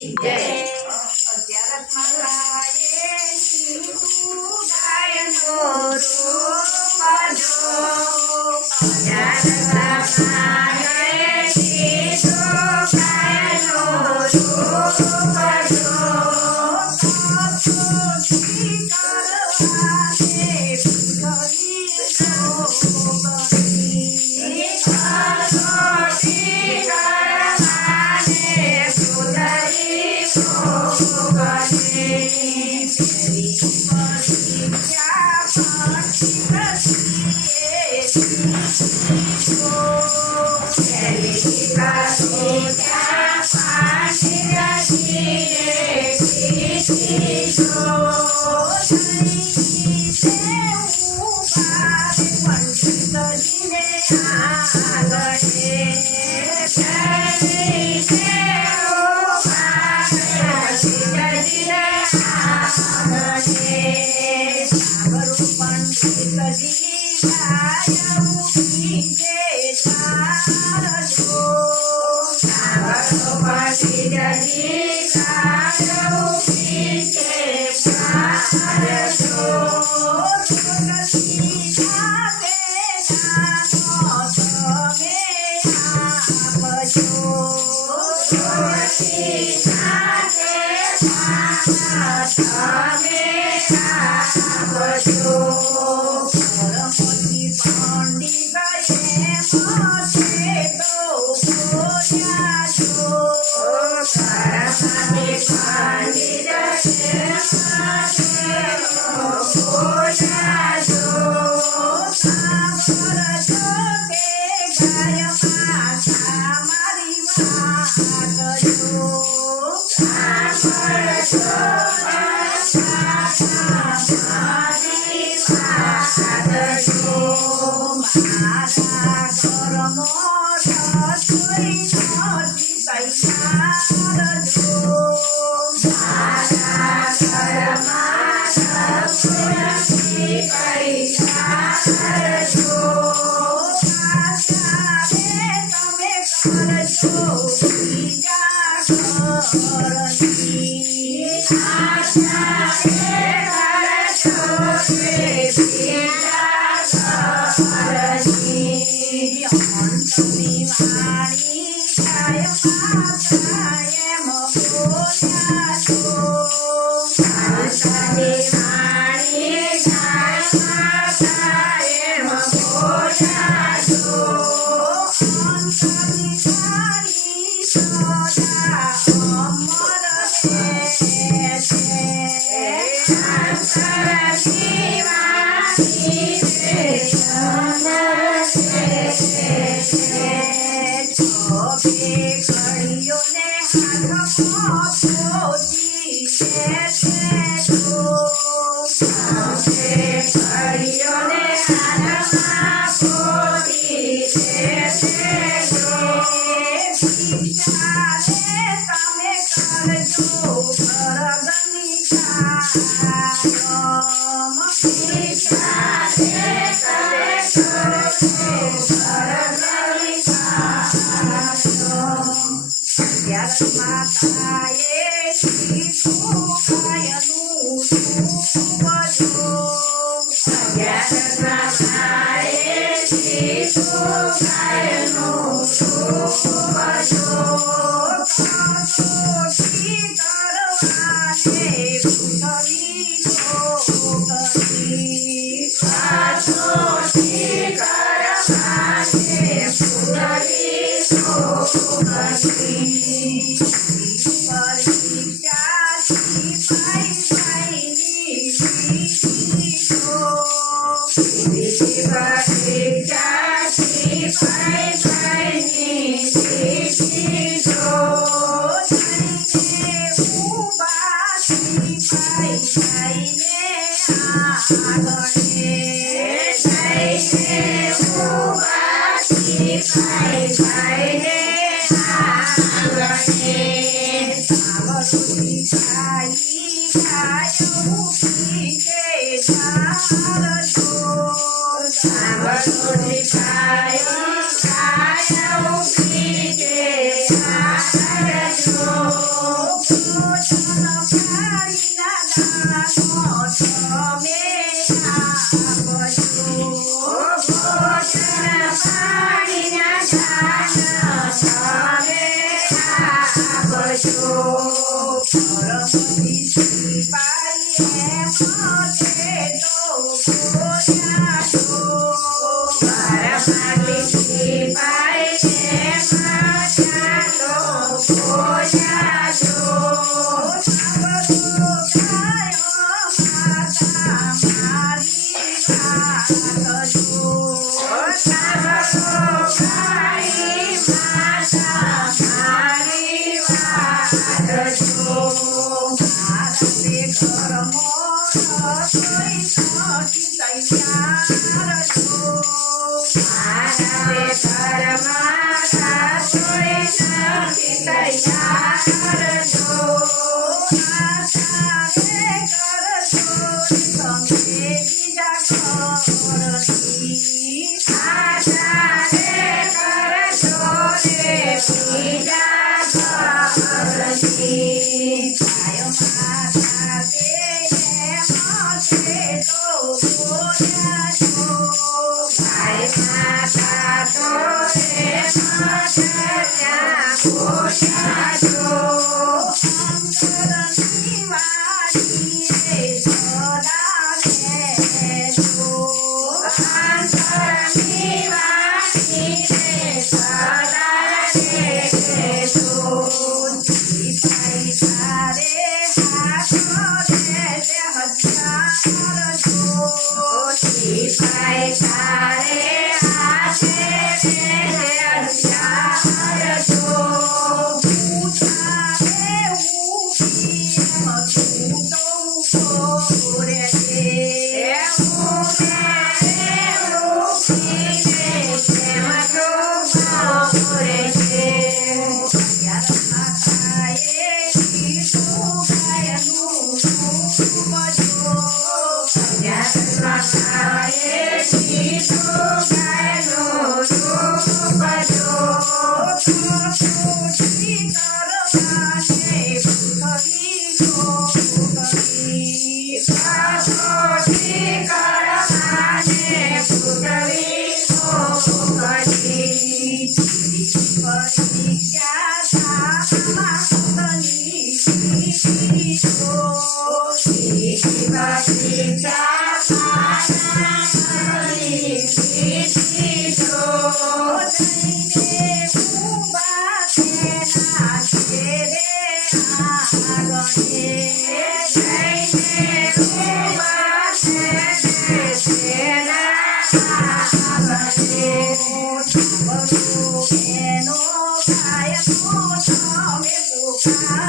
જય અગિયારસ માતાએ તું ગાયનો રૂપ જો અગિયારસ માતાએ તું ગાયનો રૂપ જો સતુથી કરવાને ભૂલી છો પરમથી સિપાહીએ મતે તો બોલ્યા છો પરમથી સિપાહીએ મતે તો બોલ્યા છો સાંભળો ગાયો માતા મારી વાત જો સાંભળો ગાઈ માતા મારી વાત જો મારા ઘરમાં રસોઈ નથી તૈયાર છો મારા ઘરમાં રસોઈ નથી તૈયાર છો આશા રે કરશો તમે બીજા ઘરથી આશા રે કરશો રે બીજા ઘરથી ગાયો માતા તે મતે તો બોલ્યા છો ગાય માતા તો રે મતે ત્યાં બોલ્યા છો અંતરની વાણી રે સદા કહેજો અંતરની વાણી રે સદા કહેજો સિપાહી તારે હાથ દેશે હથિયાર જો સિપાહી તારે હાથ દેશે હથિયાર જો પૂછા રે ઊભી તું તો ઊભો રે છે ઊભી રે કેમ તો ઊભો રે છે યાર માતાએ કીધું ગાયનું રૂપ જો યાર માતાએ કીધું ગાયનું રૂપ જો ખુશી કરવાને પૃથ્વી ખુશી કરવાને પૃથ્વી ખુશી પરીક્ષા થામાં સુતની પરીક્ષા Hãy subscribe cho kênh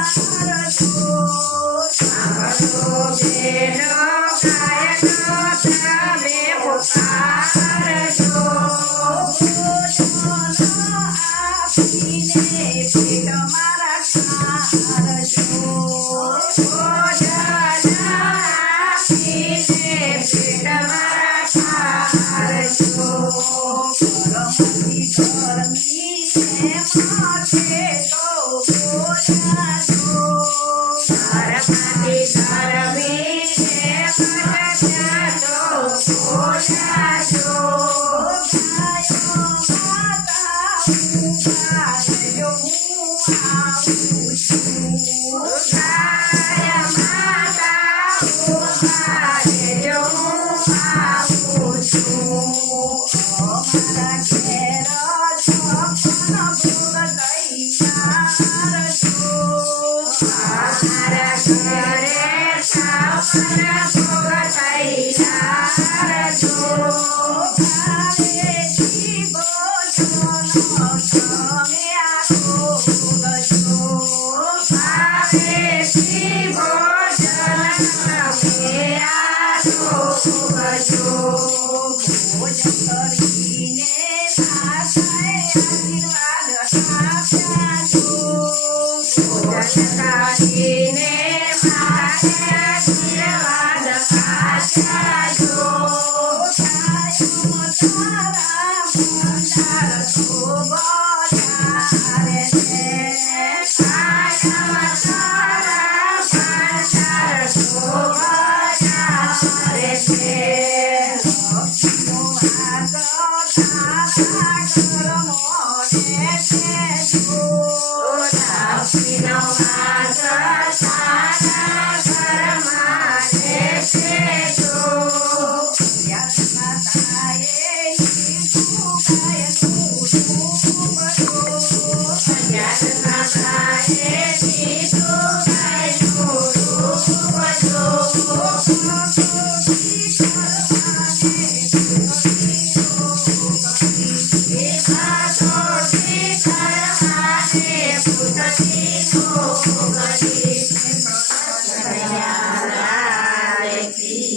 Ghiền Mì Gõ để không bỏ lỡ તું